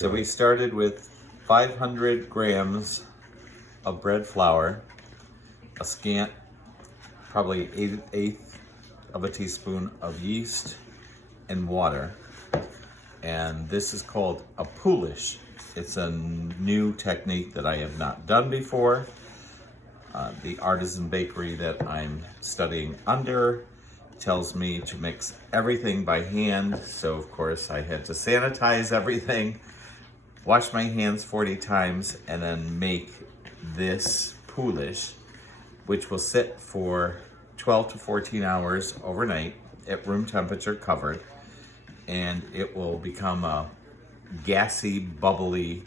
So we started with 500 grams of bread flour, a scant, probably eighth of a teaspoon of yeast and water. And this is called a poolish. It's a new technique that I have not done before. The artisan bakery that I'm studying under tells me to mix everything by hand. So of course I had to sanitize everything, wash my hands 40 times, and then make this poolish, which will sit for 12 to 14 hours overnight at room temperature covered. And it will become a gassy, bubbly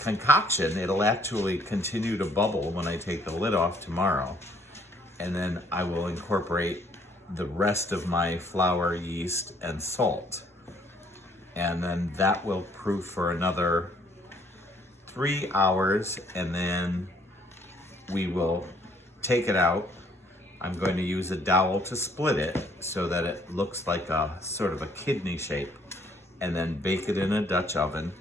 concoction. It'll actually continue to bubble when I take the lid off tomorrow. And then I will incorporate the rest of my flour, yeast, and salt. And then that will proof for another 3 hours, and then we will take it out. I'm going to use a dowel to split it so that it looks like a sort of a kidney shape, and then bake it in a Dutch oven.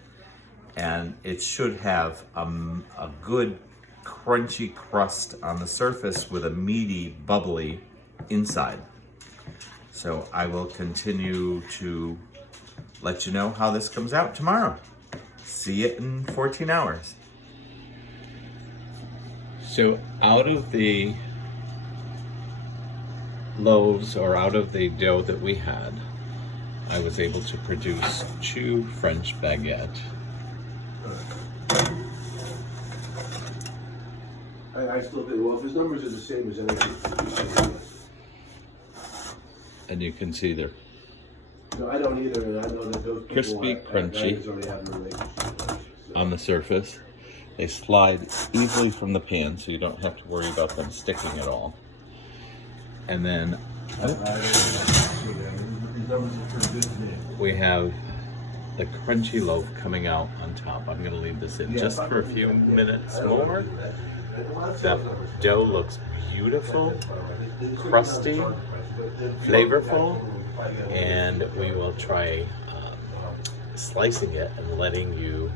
And it should have a good crunchy crust on the surface with a meaty, bubbly inside. So I will continue to let you know how this comes out tomorrow. See it in 14 hours. So out of the loaves, or out of the dough that we had, I was able to produce 2 French baguettes. I still think, well, if his numbers are the same as anything. And you can see they're No, I don't either, and I know that those crispy, crunchy so. on the surface. They slide easily from the pan, so you don't have to worry about them sticking at all. And then we have the crunchy loaf coming out on top. I'm going to leave this in just for a few minutes more. That dough looks beautiful, crusty, flavorful, and we will try slicing it and letting you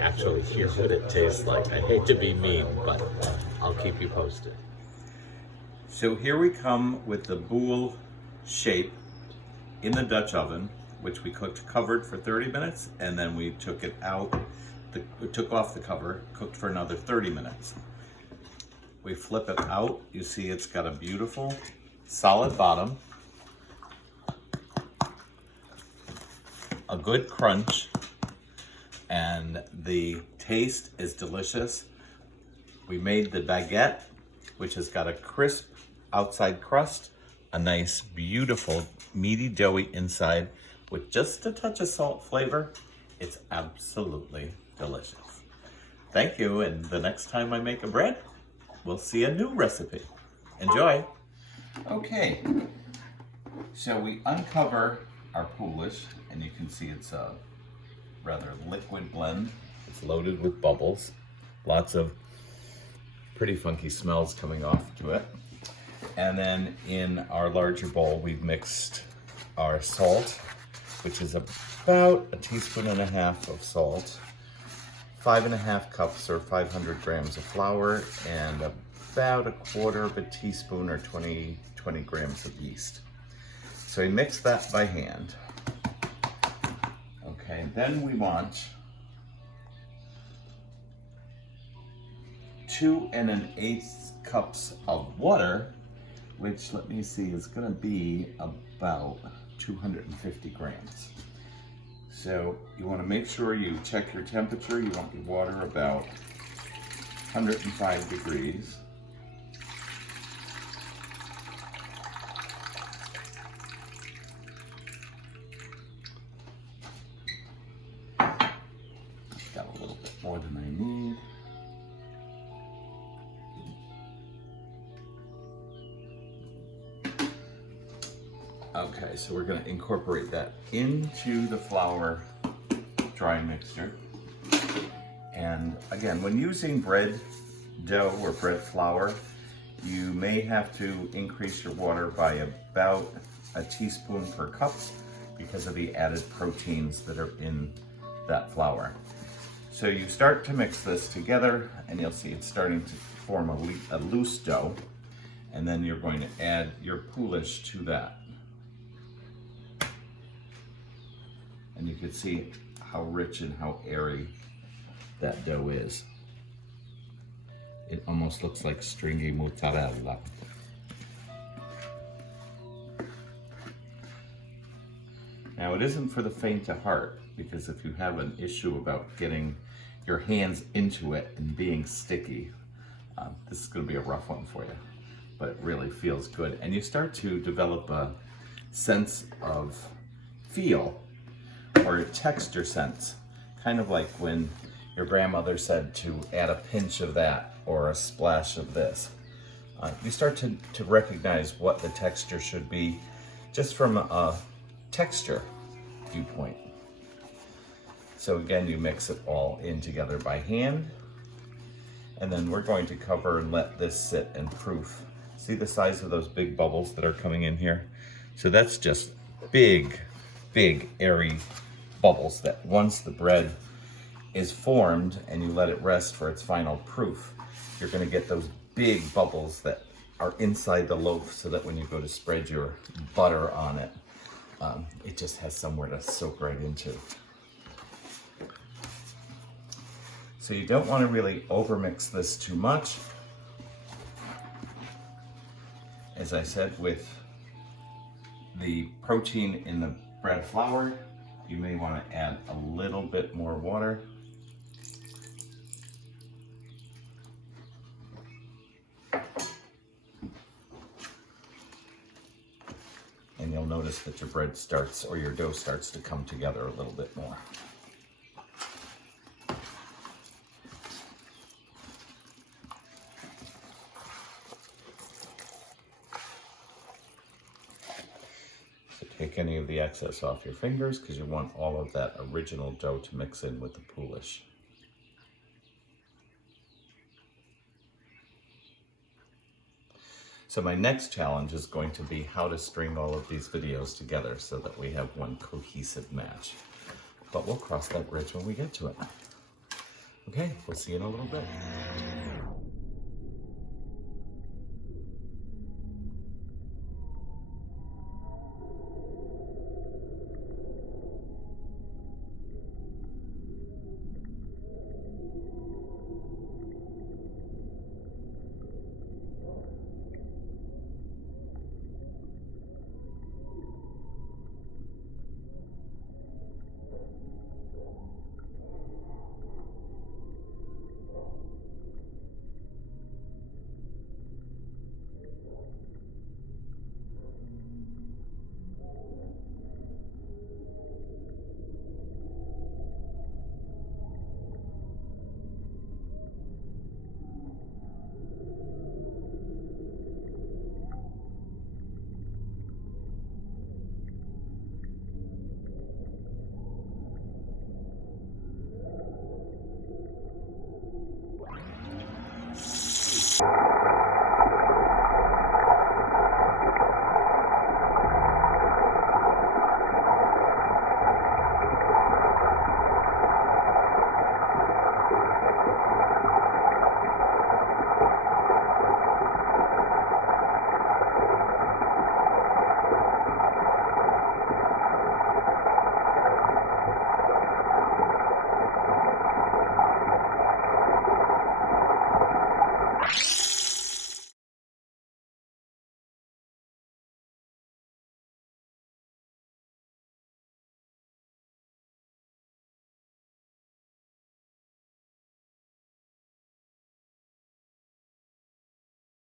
actually hear what it tastes like. I hate to be mean, but I'll keep you posted. So here we come with the boule shape in the Dutch oven, which we cooked covered for 30 minutes, and then we took it out, we took off the cover, cooked for another 30 minutes. We flip it out, you see it's got a beautiful solid bottom, a good crunch, and the taste is delicious. We made the baguette, which has got a crisp outside crust, a nice, beautiful, meaty, doughy inside with just a touch of salt flavor. It's absolutely delicious. Thank you, and the next time I make a bread, we'll see a new recipe. Enjoy. Okay, so we uncover our poolish, and you can see it's a rather liquid blend. It's loaded with bubbles, lots of pretty funky smells coming off to it. And then in our larger bowl, we've mixed our salt, which is about 1.5 teaspoons of salt, 5.5 cups or 500 grams of flour, and about 1/4 teaspoon or 20 grams of yeast. So we mix that by hand. Okay, then we want 2 1/8 cups of water, which, let me see, is gonna be about 250 grams. So you wanna make sure you check your temperature. You want your water about 105 degrees. Got a little bit more than I need. Okay, so we're going to incorporate that into the flour dry mixture. And again, when using bread dough or bread flour, you may have to increase your water by about 1 teaspoon per cup, because of the added proteins that are in that flour. So you start to mix this together and you'll see it's starting to form a loose dough, and then you're going to add your poulish to that. And you can see how rich and how airy that dough is. It almost looks like stringy mozzarella. Now it isn't for the faint of heart, because if you have an issue about getting your hands into it and being sticky, this is going to be a rough one for you, but it really feels good. And you start to develop a sense of feel, or a texture sense, kind of like when your grandmother said to add a pinch of that or a splash of this. You start to recognize what the texture should be just from a texture viewpoint. So again, you mix it all in together by hand, and then we're going to cover and let this sit and proof. See the size of those big bubbles that are coming in here? So that's just big, airy bubbles that once the bread is formed and you let it rest for its final proof, you're going to get those big bubbles that are inside the loaf, so that when you go to spread your butter on it, it just has somewhere to soak right into. So you don't want to really overmix this too much. As I said, with the protein in the bread flour, you may want to add a little bit more water. And you'll notice that your bread starts, or your dough starts to come together a little bit more. So take any of the excess off your fingers, because you want all of that original dough to mix in with the poulish. So my next challenge is going to be how to string all of these videos together so that we have one cohesive match. But we'll cross that bridge when we get to it. Okay, we'll see you in a little bit.